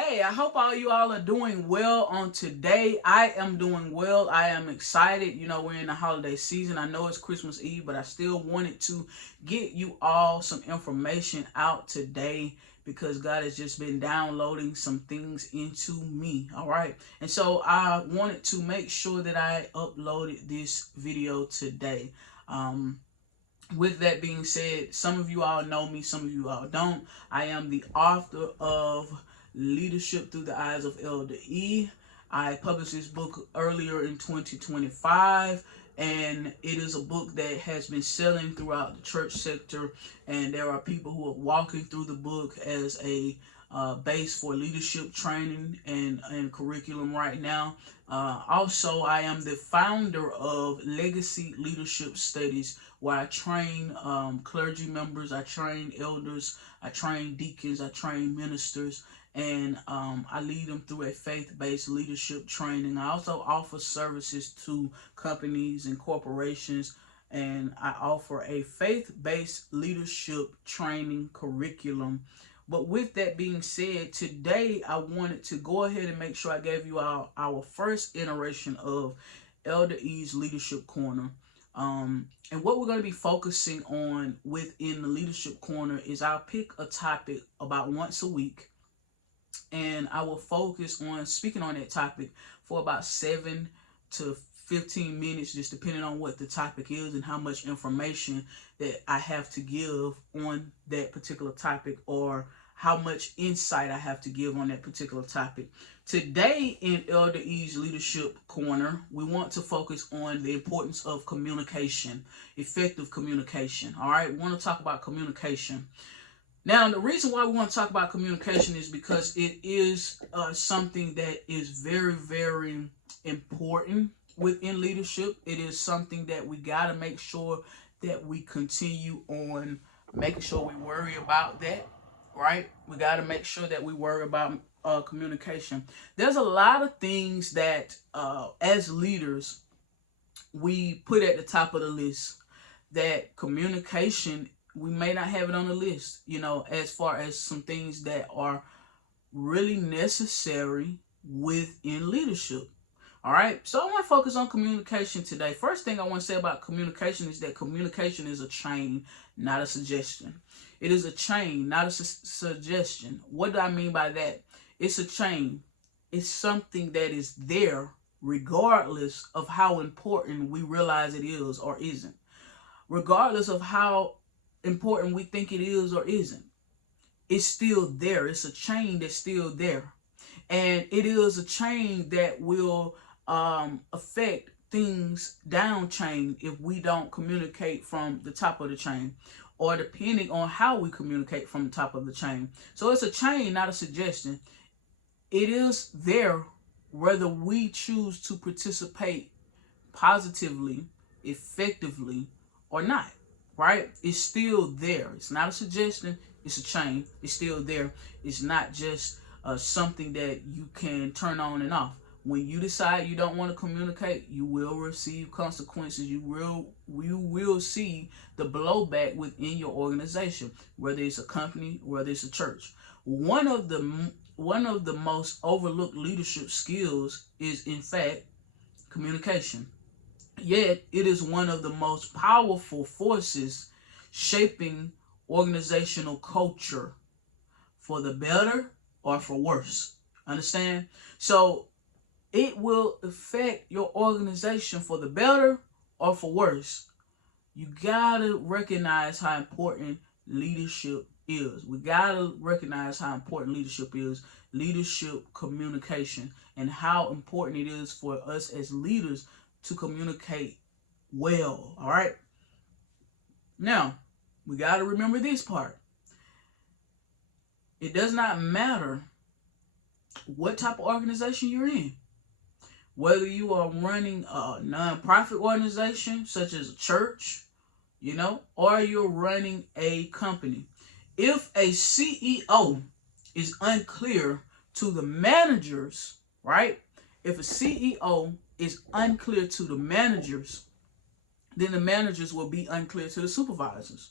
Hey, I hope all you all are doing well on today. I am doing well. I am excited. You know, we're in the holiday season. I know it's Christmas Eve, but I still wanted to get you all some information out today because God has just been downloading some things into me. All right. And so I wanted to make sure that I uploaded this video today. With that being said, some of you all know me, some of you all don't. I am the author of Leadership Through the Eyes of Elder E. I published this book earlier in 2025, and it is a book that has been selling throughout the church sector, and there are people who are walking through the book as a base for leadership training and curriculum right now. Also, I am the founder of Legacy Leadership Studies, where I train clergy members, I train elders, I train deacons, I train ministers, and I lead them through a faith-based leadership training. I also offer services to companies and corporations, and I offer a faith-based leadership training curriculum. But with that being said, today I wanted to go ahead and make sure I gave you our first iteration of Elder E's Leadership Corner. And what we're going to be focusing on within the Leadership Corner is I'll pick a topic about once a week, and I will focus on speaking on that topic for about 7 to 15 minutes, just depending on what the topic is and how much information that I have to give on that particular topic, or how much insight I have to give on that particular topic. Today in Elder E's Leadership Corner, we want to focus on the importance of communication, effective communication. All right, we want to talk about communication. Now, the reason why we want to talk about communication is because it is something that is very, very important within leadership. It is something that we got to make sure that we continue on making sure we worry about that, right? We got to make sure that we worry about communication. There's a lot of things that as leaders we put at the top of the list that communication, we may not have it on the list, you know, as far as some things that are really necessary within leadership. All right, so I want to focus on communication today. First thing I want to say about communication is that communication is a chain, not a suggestion. It is a chain, not a suggestion. What do I mean by that? It's a chain. It's something that is there regardless of how important we realize it is or isn't. Regardless of how important we think it is or isn't. It's still there. It's a chain that's still there. And it is a chain that will affect things down chain if we don't communicate from the top of the chain, or depending on how we communicate from the top of the chain. So it's a chain, not a suggestion. It is there whether we choose to participate positively, effectively, or not, right? It's still there. It's not a suggestion. It's a chain. It's still there. It's not just something that you can turn on and off. When you decide you don't want to communicate, you will receive consequences. You will see the blowback within your organization, whether it's a company, whether it's a church. One of the most overlooked leadership skills is, in fact, communication. Yet, it is one of the most powerful forces shaping organizational culture for the better or for worse. Understand? So, it will affect your organization for the better or for worse. You gotta recognize how important leadership is. We gotta recognize how important leadership is, leadership communication, and how important it is for us as leaders to communicate well. All right. Now, we gotta remember this part. It does not matter what type of organization you're in. Whether you are running a nonprofit organization such as a church, you know, or you're running a company. If a CEO is unclear to the managers, right? If a CEO is unclear to the managers, then the managers will be unclear to the supervisors.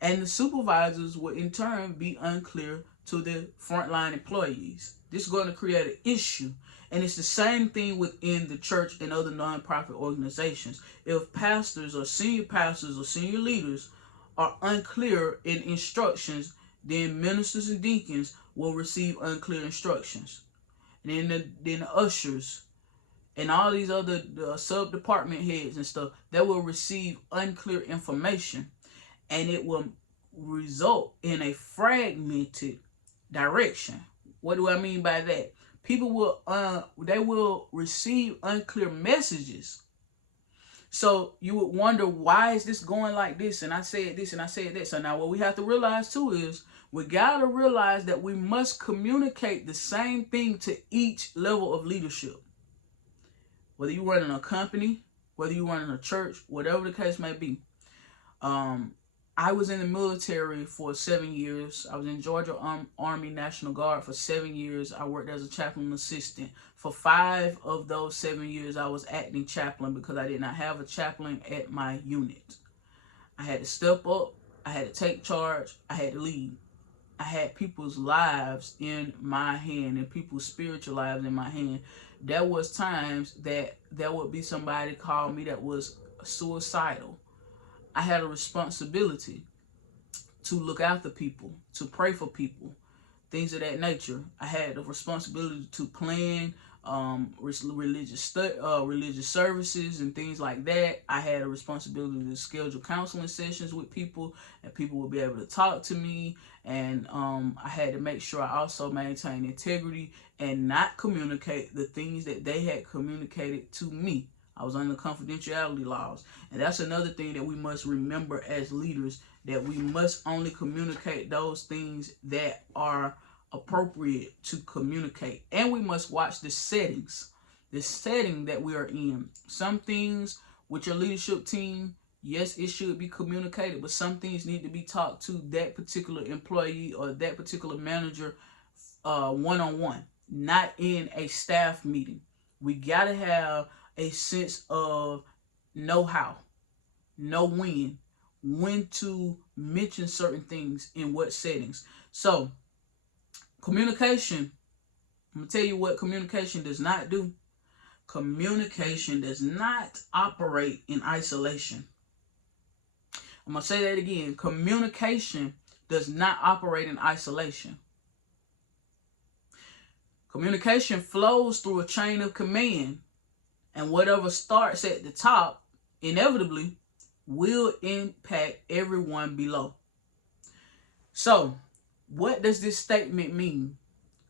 And the supervisors will in turn be unclear to the frontline employees. This is going to create an issue. And it's the same thing within the church and other nonprofit organizations. If pastors or senior leaders are unclear in instructions, then ministers and deacons will receive unclear instructions. And then the ushers and all these other sub-department heads and stuff, they will receive unclear information, and it will result in a fragmented direction. What do I mean by that? People will receive unclear messages. So you would wonder, why is this going like this? And I said this and I said that. So now what we have to realize too is we got to realize that we must communicate the same thing to each level of leadership. Whether you're running a company, whether you're running a church, whatever the case may be. I was in the military for 7 years. I was in Georgia Army National Guard for 7 years. I worked as a chaplain assistant. For 5 of those 7 years, I was acting chaplain because I did not have a chaplain at my unit. I had to step up. I had to take charge. I had to lead. I had people's lives in my hand and people's spiritual lives in my hand. There was times that there would be somebody call me that was suicidal. I had a responsibility to look after people, to pray for people, things of that nature. I had a responsibility to plan religious services and things like that. I had a responsibility to schedule counseling sessions with people, and people would be able to talk to me. And I had to make sure I also maintain integrity and not communicate the things that they had communicated to me. I was under confidentiality laws. And that's another thing that we must remember as leaders, that we must only communicate those things that are appropriate to communicate. And we must watch the setting that we are in. Some things with your leadership team, yes, it should be communicated, but some things need to be talked to that particular employee or that particular manager one-on-one, not in a staff meeting. We got to have a sense of know-how, know when to mention certain things in what settings. So communication, I'm going to tell you what communication does not do. Communication does not operate in isolation. I'm going to say that again. Communication does not operate in isolation. Communication flows through a chain of command, and whatever starts at the top inevitably will impact everyone below. So, what does this statement mean?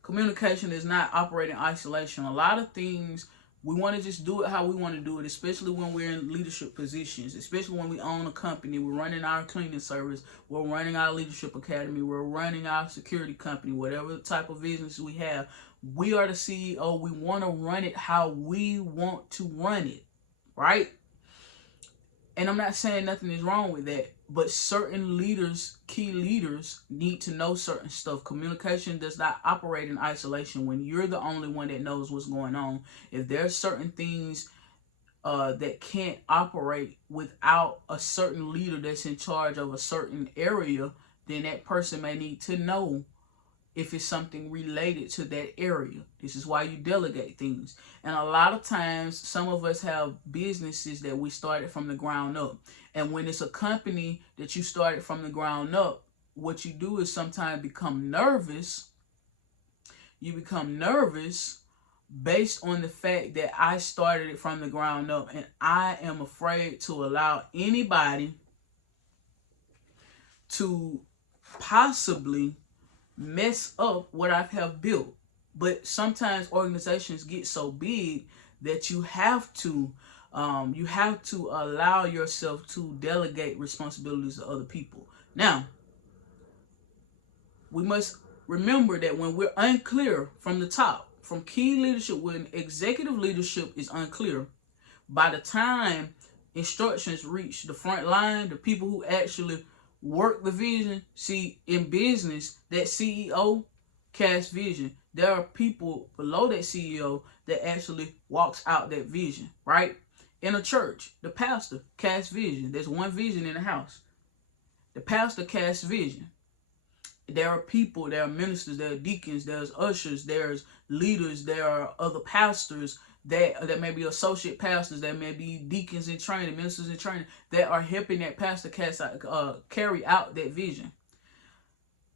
Communication does not operate in isolation. A lot of things, we want to just do it how we want to do it, especially when we're in leadership positions, especially when we own a company, we're running our cleaning service, we're running our leadership academy, we're running our security company, whatever type of business we have. We are the CEO. We want to run it how we want to run it, right? And I'm not saying nothing is wrong with that, but certain leaders, key leaders, need to know certain stuff. Communication does not operate in isolation when you're the only one that knows what's going on. If there's certain things that can't operate without a certain leader that's in charge of a certain area, then that person may need to know if it's something related to that area. This is why you delegate things. And a lot of times, some of us have businesses that we started from the ground up. And when it's a company that you started from the ground up, what you do is sometimes become nervous. You become nervous based on the fact that I started it from the ground up, and I am afraid to allow anybody to possibly mess up what I have built. But sometimes organizations get so big that you have to allow yourself to delegate responsibilities to other people. Now, we must remember that when we're unclear from the top, from key leadership, when executive leadership is unclear, by the time instructions reach the front line, the people who actually work the vision. See, in business, that CEO casts vision. There are people below that CEO that actually walks out that vision, right? In a church, the pastor casts vision. There's one vision in the house. The pastor casts vision. There are people, there are ministers, there are deacons, there's ushers, there's leaders, there are other pastors that may be associate pastors, that may be deacons in training, ministers in training, that are helping that pastor carry out that vision.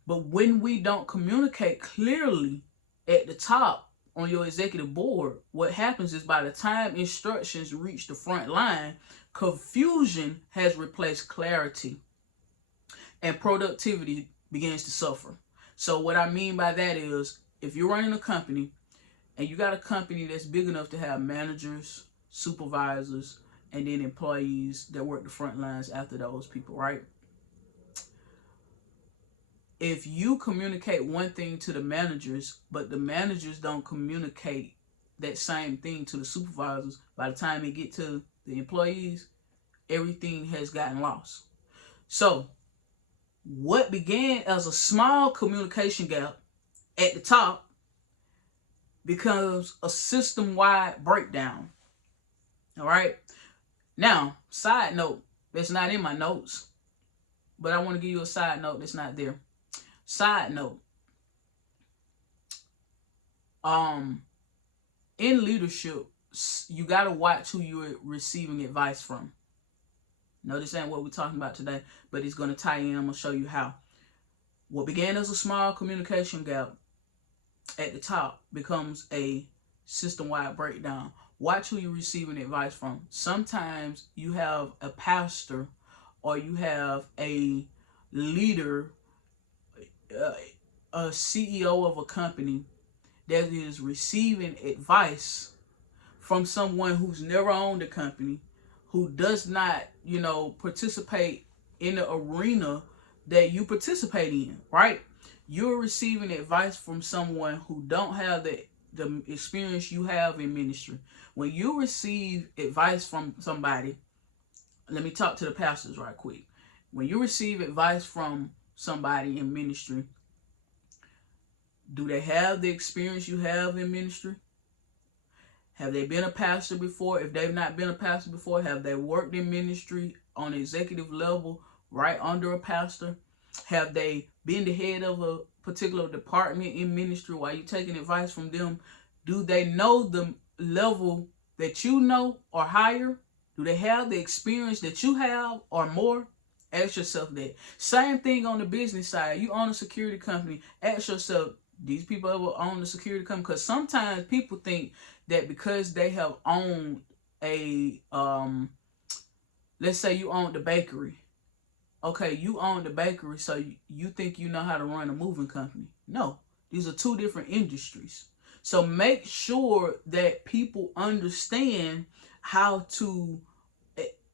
But when we don't communicate clearly at the top on your executive board, what happens is by the time instructions reach the front line, confusion has replaced clarity and productivity begins to suffer. So what I mean by that is, if you're running a company and you got a company that's big enough to have managers, supervisors, and then employees that work the front lines after those people, right? If you communicate one thing to the managers, but the managers don't communicate that same thing to the supervisors, by the time it get to the employees, everything has gotten lost. So what began as a small communication gap at the top becomes a system-wide breakdown. All right. Now, side note, that's not in my notes, but I want to give you a side note that's not there. Side note, in leadership, you got to watch who you're receiving advice from. No, this ain't what we're talking about today, but it's going to tie in. I'm going to show you how. What began as a small communication gap at the top becomes a system-wide breakdown. Watch who you're receiving advice from. Sometimes you have a pastor or you have a leader, a CEO of a company that is receiving advice from someone who's never owned a company, who does not, participate in the arena that you participate in, right? You're receiving advice from someone who don't have the experience you have in ministry. When you receive advice from somebody, let me talk to the pastors right quick. When you receive advice from somebody in ministry, do they have the experience you have in ministry? Have they been a pastor before? If they've not been a pastor before, have they worked in ministry on executive level right under a pastor? Have they been the head of a particular department in ministry while you're taking advice from them? Do they know the level that you know or higher? Do they have the experience that you have or more? Ask yourself that. Same thing on the business side. You own a security company. Ask yourself, these people ever own the security company? Because sometimes people think that because they have owned a, let's say you own the bakery. Okay, you own the bakery, so you think you know how to run a moving company. No, these are two different industries. So make sure that people understand how to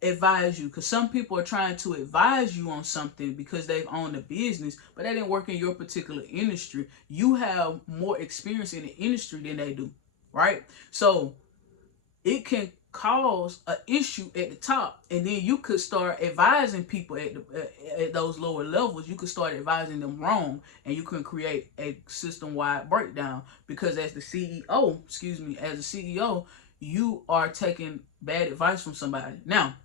advise you, because some people are trying to advise you on something because they've owned a business, but they didn't work in your particular industry. You have more experience in the industry than they do, right? So it can cause an issue at the top, and then you could start advising people at those lower levels. You could start advising them wrong, and you can create a system-wide breakdown, because as the CEO, you are taking bad advice from somebody. Now,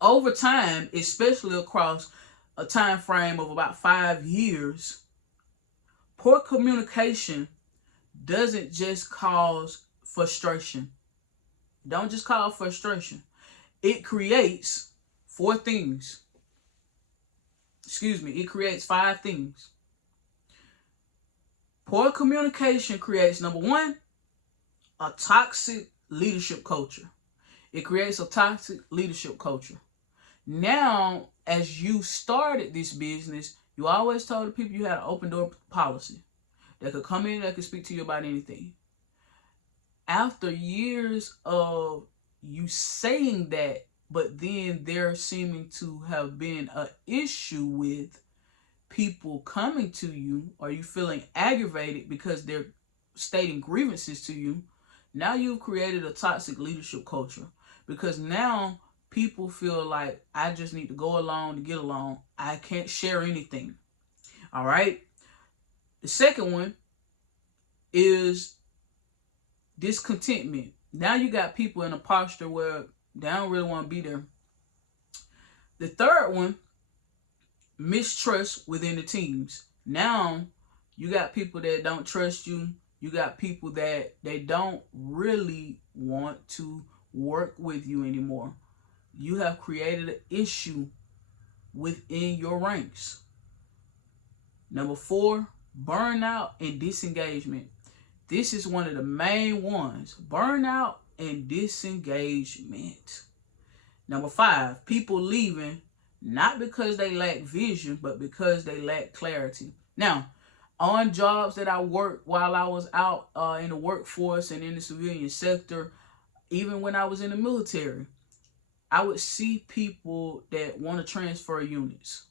over time, especially across a time frame of about 5 years, poor communication doesn't just cause frustration. Don't just cause frustration. It creates 4 things. It creates 5 things. Poor communication creates, number 1, a toxic leadership culture. It creates a toxic leadership culture. Now, as you started this business, you always told the people you had an open door policy. They could come in, they could speak to you about anything. After years of you saying that, but then there seeming to have been an issue with people coming to you, or you feeling aggravated because they're stating grievances to you, now you've created a toxic leadership culture. Because now people feel like, I just need to go along to get along. I can't share anything. All right. The second one is discontentment. Now you got people in a posture where they don't really want to be there. The third one, mistrust within the teams. Now, you got people that don't trust you. You got people that they don't really want to work with you anymore. You have created an issue within your ranks. Number 4, burnout and disengagement. This is one of the main ones. Burnout and disengagement. Number 5, people leaving not because they lack vision, but because they lack clarity. Now, on jobs that I worked while I was out in the workforce and in the civilian sector, even when I was in the military, I would see people that want to transfer units.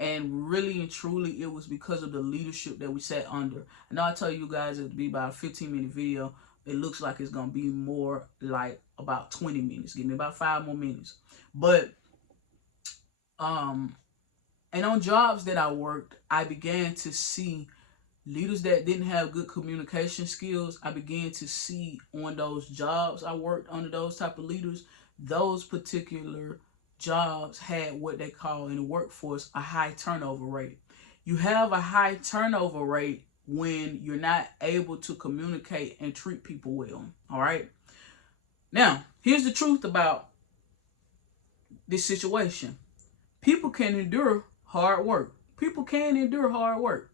And really and truly, it was because of the leadership that we sat under. I know I tell you guys it would be about a 15-minute video. It looks like it's going to be more like about 20 minutes. Give me about 5 more minutes. But, and on jobs that I worked, I began to see leaders that didn't have good communication skills. I began to see on those jobs I worked under those type of leaders, those particular jobs had what they call in the workforce a high turnover rate. You have a high turnover rate when you're not able to communicate and treat people well. All right. Now, here's the truth about this situation. People can endure hard work. People can endure hard work,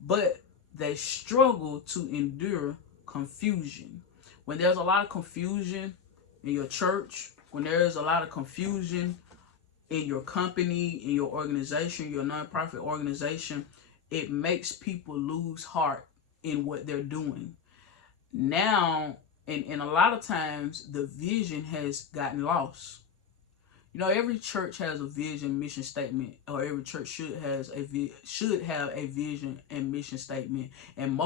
but they struggle to endure confusion. When there's a lot of confusion in your church, when there's a lot of confusion in your company, in your organization, your nonprofit organization, it makes people lose heart in what they're doing. Now, and a lot of times, the vision has gotten lost. You know, every church has a vision, mission statement, or every church should have a vision and mission statement. And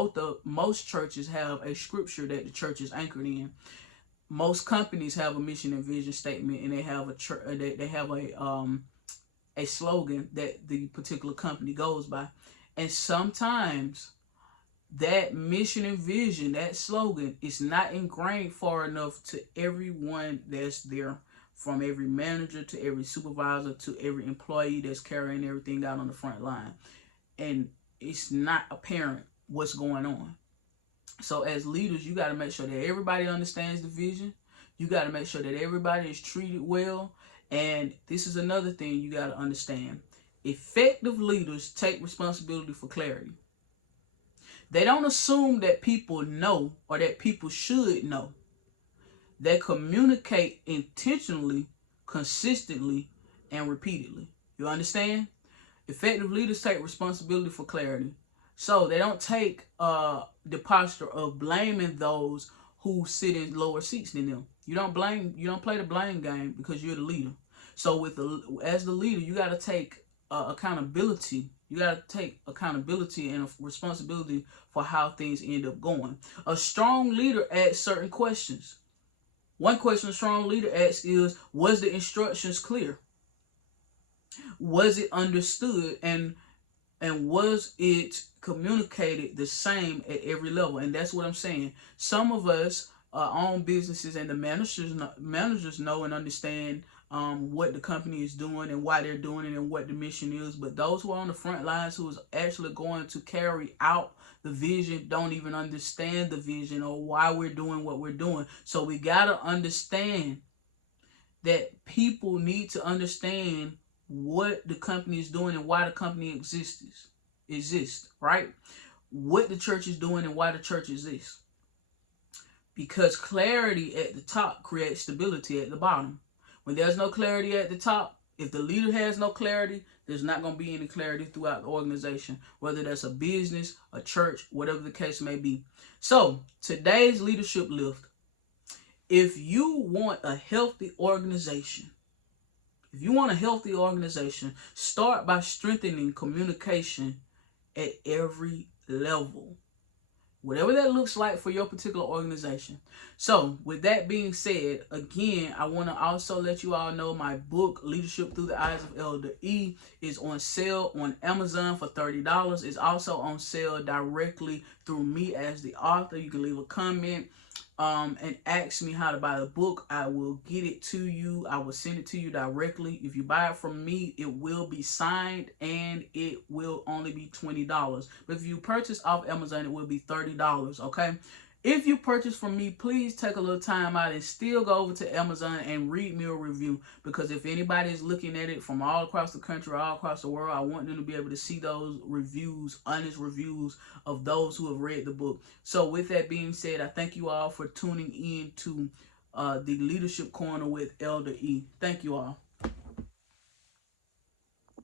most churches have a scripture that the church is anchored in. Most companies have a mission and vision statement, and they have a slogan that the particular company goes by. And sometimes that mission and vision, that slogan, is not ingrained far enough to everyone that's there, from every manager to every supervisor to every employee that's carrying everything out on the front line. And it's not apparent what's going on. So as leaders, you got to make sure that everybody understands the vision. You got to make sure that everybody is treated well. And this is another thing you got to understand. Effective leaders take responsibility for clarity. They don't assume that people know or that people should know. They communicate intentionally, consistently, and repeatedly. You understand? Effective leaders take responsibility for clarity. So they don't take the posture of blaming those who sit in lower seats than them. You don't play the blame game because you're the leader. So as the leader, you got to take accountability. You got to take accountability and responsibility for how things end up going. A strong leader asks certain questions. One question a strong leader asks is, was the instructions clear? Was it understood? And was it communicated the same at every level? And that's what I'm saying. Some of us own businesses, and the managers know and understand what the company is doing and why they're doing it and what the mission is. But those who are on the front lines, who is actually going to carry out the vision, don't even understand the vision or why we're doing what we're doing. So we got to understand that people need to understand what the company is doing and why the company exists, right? What the church is doing and why the church exists. Because clarity at the top creates stability at the bottom. When there's no clarity at the top, if the leader has no clarity, there's not going to be any clarity throughout the organization, whether that's a business, a church, whatever the case may be. So, today's leadership lift. If you want a healthy organization, start by strengthening communication at every level. Whatever that looks like for your particular organization. So, with that being said, again, I want to also let you all know my book, Leadership Through the Eyes of Elder E, is on sale on Amazon for $30. It's also on sale directly through me as the author. You can leave a comment and ask me how to buy the book, I will get it to you. I will send it to you directly. If you buy it from me, it will be signed and it will only be $20. But if you purchase off Amazon, it will be $30. Okay. If you purchase from me, please take a little time out and still go over to Amazon and read me a review, because if anybody is looking at it from all across the country, all across the world, I want them to be able to see those reviews, honest reviews of those who have read the book. So with that being said, I thank you all for tuning in to the Leadership Corner with Elder E. Thank you all.